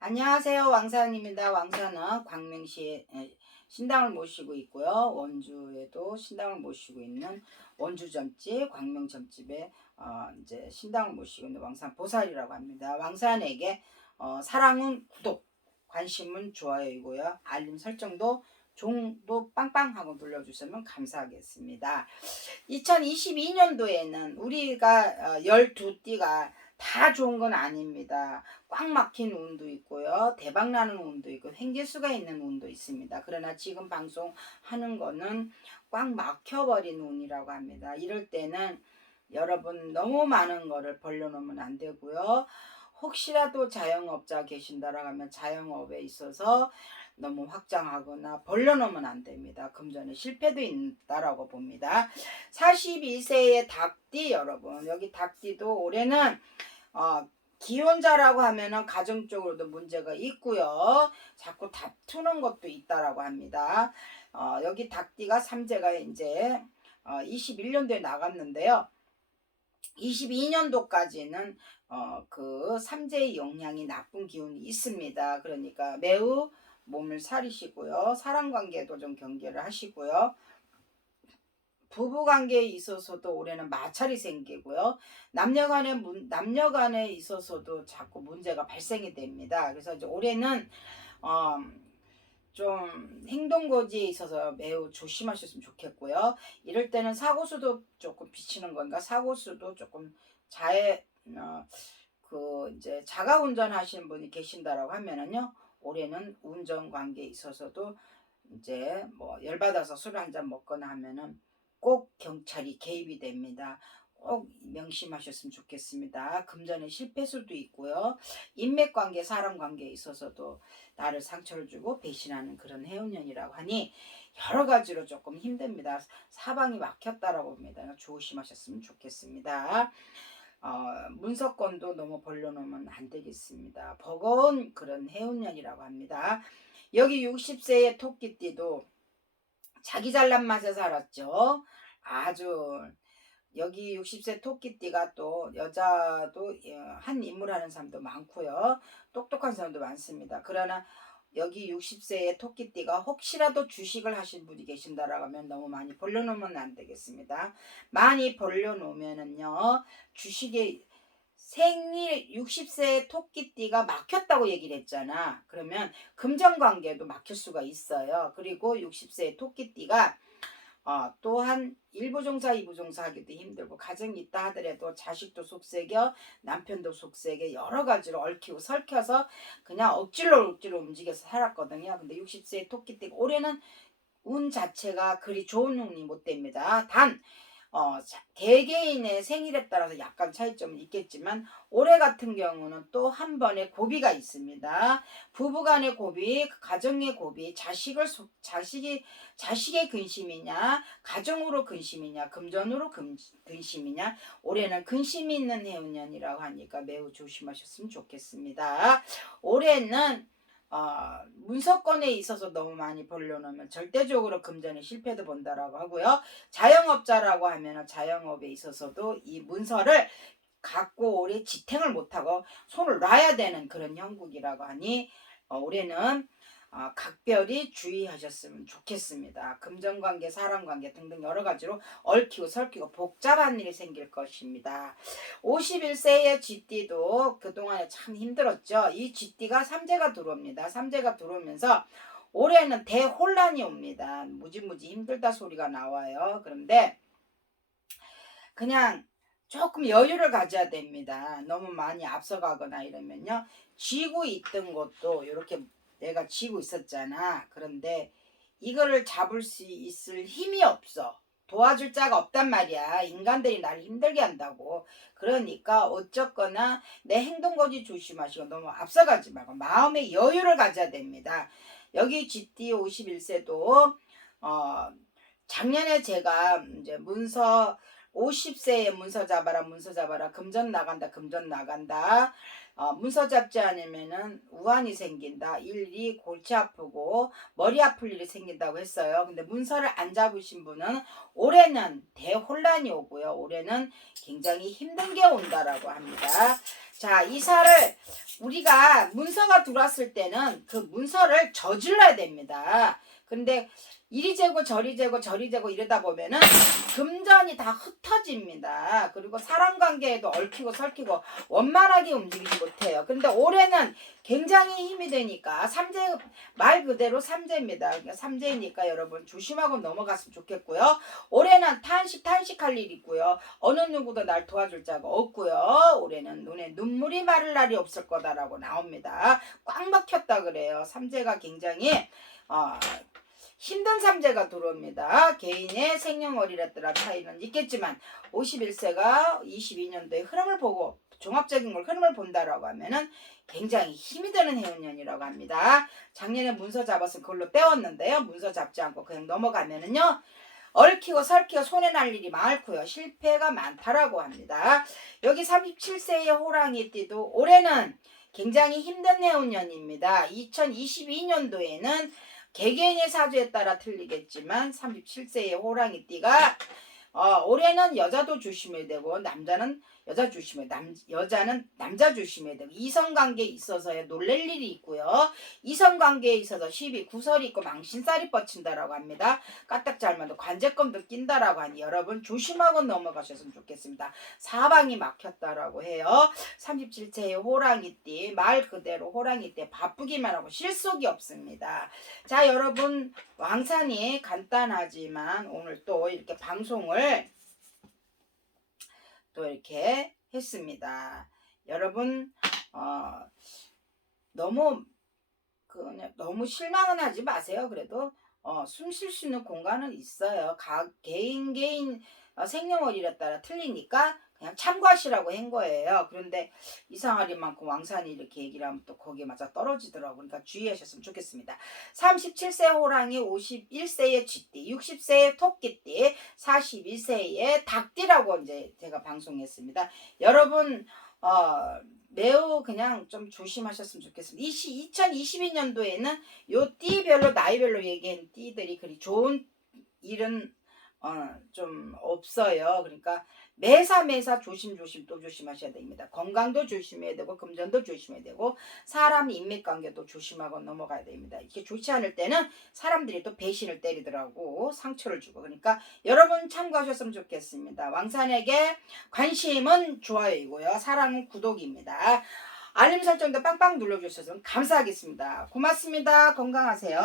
안녕하세요. 왕산입니다. 왕산은 광명시에 신당을 모시고 있고요. 원주에도 신당을 모시고 있는 원주점집, 광명점집에 이제 신당을 모시고 있는 왕산 보살이라고 합니다. 왕산에게 사랑은 구독, 관심은 좋아요이고요. 알림 설정도 종도 빵빵하고 눌러주시면 감사하겠습니다. 2022년도에는 우리가 12띠가 다 좋은 건 아닙니다. 꽉 막힌 운도 있고요. 대박나는 운도 있고 횡재수가 있는 운도 있습니다. 그러나 지금 방송하는 거는 꽉 막혀버린 운이라고 합니다. 이럴 때는 여러분 너무 많은 거를 벌려놓으면 안 되고요. 혹시라도 자영업자 계신다라고 하면 자영업에 있어서 너무 확장하거나 벌려놓으면 안 됩니다. 금전에 실패도 있다라고 봅니다. 42세의 닭띠 여러분, 여기 닭띠도 올해는 기혼자라고 하면은 가정적으로도 문제가 있고요. 자꾸 다투는 것도 있다라고 합니다. 여기 닭띠가 삼재가 이제 21년도에 나갔는데요. 22년도까지는 그 삼재의 영향이 나쁜 기운이 있습니다. 그러니까 매우 몸을 사리시고요. 사랑관계도 좀 경계를 하시고요. 부부관계에 있어서도 올해는 마찰이 생기고요. 남녀간에 있어서도 자꾸 문제가 발생이 됩니다. 그래서 이제 올해는 어, 좀 행동거지에 있어서 매우 조심하셨으면 좋겠고요. 이럴 때는 사고수도 조금 비치는 건가, 사고수도 조금 자해 그 이제 자가 운전하시는 분이 계신다라고 하면은요, 올해는 운전 관계에 있어서도 이제 뭐 열받아서 술 한잔 먹거나 하면은 꼭 경찰이 개입이 됩니다. 꼭 명심하셨으면 좋겠습니다. 금전의 실패수도 있고요. 인맥관계, 사람관계에 있어서도 나를 상처를 주고 배신하는 그런 해운년이라고 하니 여러 가지로 조금 힘듭니다. 사방이 막혔다라고 봅니다. 조심하셨으면 좋겠습니다. 문서권도 너무 벌려놓으면 안 되겠습니다. 버거운 그런 해운년이라고 합니다. 여기 60세의 토끼띠도 자기 잘난 맛에 살았죠. 아주 여기 60세 토끼띠가 또 여자도 한 인물 하는 사람도 많고요. 똑똑한 사람도 많습니다. 그러나 여기 60세의 토끼띠가 혹시라도 주식을 하신 분이 계신다라고 하면 너무 많이 벌려놓으면 안 되겠습니다. 많이 벌려놓으면은요, 주식에 생일 60세 토끼띠가 막혔다고 얘기를 했잖아. 그러면 금전관계도 막힐 수가 있어요. 그리고 60세 토끼띠가 또한 일부종사 이부종사 하기도 힘들고 가정이 있다 하더라도 자식도 속색여 남편도 속색여 여러 가지로 얽히고 설켜서 그냥 억지로 움직여서 살았거든요. 근데 60세 토끼띠가 올해는 운 자체가 그리 좋은 운이 못 됩니다. 단 개개인의 생일에 따라서 약간 차이점은 있겠지만 올해 같은 경우는 또 한 번의 고비가 있습니다. 부부간의 고비, 가정의 고비, 자식의 근심이냐, 가정으로 근심이냐, 금전으로 근심이냐. 올해는 근심이 있는 해운년이라고 하니까 매우 조심하셨으면 좋겠습니다. 올해는 문서권에 있어서 너무 많이 벌려놓으면 절대적으로 금전에 실패도 본다라고 하고요. 자영업자라고 하면 자영업에 있어서도 이 문서를 갖고 오래 지탱을 못하고 손을 놔야 되는 그런 형국이라고 하니 올해는 각별히 주의하셨으면 좋겠습니다. 금전관계, 사람관계 등등 여러 가지로 얽히고 설키고 복잡한 일이 생길 것입니다. 51세의 쥐띠도 그동안에 참 힘들었죠. 이 쥐띠가 삼재가 들어옵니다. 삼재가 들어오면서 올해는 대혼란이 옵니다. 무지무지 힘들다 소리가 나와요. 그런데 그냥 조금 여유를 가져야 됩니다. 너무 많이 앞서가거나 이러면요. 쥐고 있던 것도 이렇게 내가 쥐고 있었잖아. 그런데 이거를 잡을 수 있을 힘이 없어. 도와줄 자가 없단 말이야. 인간들이 나를 힘들게 한다고. 그러니까 어쨌거나 내 행동거지 조심하시고 너무 앞서가지 말고 마음의 여유를 가져야 됩니다. 여기 GT 51세도 작년에 제가 이제 문서 50세에 문서 잡아라 금전 나간다 문서 잡지 않으면은 우환이 생긴다. 일이 골치 아프고 머리 아플 일이 생긴다고 했어요. 근데 문서를 안 잡으신 분은 올해는 대혼란이 오고요. 올해는 굉장히 힘든 게 온다라고 합니다. 자, 이사를 우리가 문서가 들어왔을 때는 그 문서를 저질러야 됩니다. 근데 이리 재고 저리 재고 저리 재고 이러다 보면은 금전이 다 흩어집니다. 그리고 사람관계에도 얽히고 설키고 원만하게 움직이지 못해요. 근데 올해는 굉장히 힘이 되니까 삼재 말 그대로 삼재입니다. 그러니까 삼재이니까 여러분 조심하고 넘어갔으면 좋겠고요. 올해는 탄식할 일 있고요. 어느 누구도 날 도와줄 자가 없고요. 올해는 눈에 눈물이 마를 날이 없을 거다라고 나옵니다. 꽉 막혔다 그래요. 삼재가 굉장히 힘든 삼재가 들어옵니다. 개인의 생년월일에 따라 차이는 있겠지만 51세가 22년도의 흐름을 보고 종합적인 걸 흐름을 본다라고 하면은 굉장히 힘이 드는 해운년이라고 합니다. 작년에 문서 잡아서 그걸로 때웠는데요. 문서 잡지 않고 그냥 넘어가면은요. 얽히고 설키고 손해 날 일이 많고요. 실패가 많다라고 합니다. 여기 37세의 호랑이띠도 올해는 굉장히 힘든 해운년입니다. 2022년도에는 개개인의 사주에 따라 틀리겠지만 37세의 호랑이띠가 올해는 여자도 조심해야 되고 남자는 여자 조심해야 여자는 남자 조심해야 되고 이성관계에 있어서의 놀랄 일이 있고요. 이성관계에 있어서 시비 구설이 있고 망신살이 뻗친다라고 합니다. 까딱 잘못도 관제검도 낀다라고 하니 여러분 조심하고 넘어가셨으면 좋겠습니다. 사방이 막혔다라고 해요. 37세의 호랑이띠 말 그대로 호랑이띠 바쁘기만 하고 실속이 없습니다. 자 여러분 왕산이 간단하지만 오늘 또 이렇게 방송을 또 이렇게 했습니다. 여러분 너무 너무 실망은 하지 마세요. 그래도 숨 쉴 수 있는 공간은 있어요. 각 개인 생년월일에 따라 틀리니까 그냥 참고하시라고 한 거예요. 그런데 이상하리만큼 왕산이 이렇게 얘기를 하면 또 거기에 맞아 떨어지더라고요. 그러니까 주의하셨으면 좋겠습니다. 37세 호랑이, 51세의 쥐띠, 60세의 토끼띠, 42세의 닭띠라고 이제 제가 방송했습니다. 여러분 매우 그냥 좀 조심하셨으면 좋겠습니다. 2022년도에는 요 띠별로 나이별로 얘기한 띠들이 그리 좋은 일은 좀 없어요. 그러니까 매사 조심 또 조심하셔야 됩니다. 건강도 조심해야 되고 금전도 조심해야 되고 사람 인맥관계도 조심하고 넘어가야 됩니다. 이게 좋지 않을 때는 사람들이 또 배신을 때리더라고 상처를 주고 그러니까 여러분 참고하셨으면 좋겠습니다. 왕산에게 관심은 좋아요이고요. 사랑은 구독입니다. 알림 설정도 빵빵 눌러주셔서 감사하겠습니다. 고맙습니다. 건강하세요.